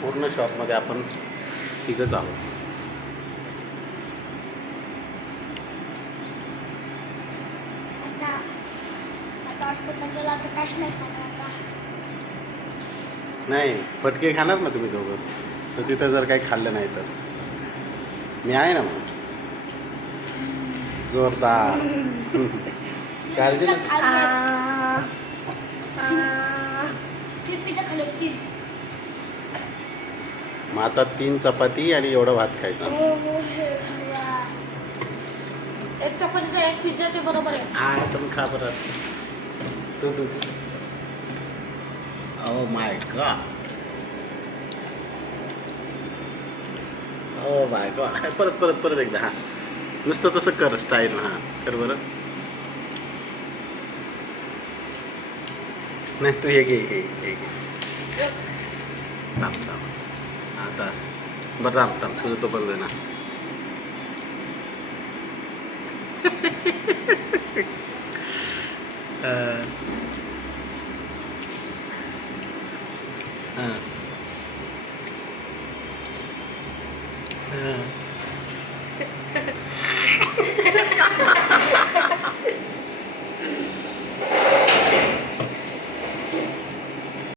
पूर्ण शॉपमध्ये आपण तिघंच आहोत आता आता हॉस्पिटल गेला तर काहीच नाही सांगा नाही फटके खाणार ना तुम्ही दोघं? तर तिथं जर काही खाल्लं नाही तर? मी आहे ना मग. जोरदार. काळजी मग आता तीन चपाती आणि एवढा भात खायचा. एक चपाती एक पिझ्झाच्या बरोबर आहे. हा पण खा बरं. तू तू. Oh my god. Oh my god. परत परत परत एकदा हा. नुसतं तसं कर स्टाईल हा. कर बरं. नाही तू हे घे हे हे घे थांब थांब. आता. बरं थांब थांब. तुझं तो बंद ना. uh... 嗯。嗯。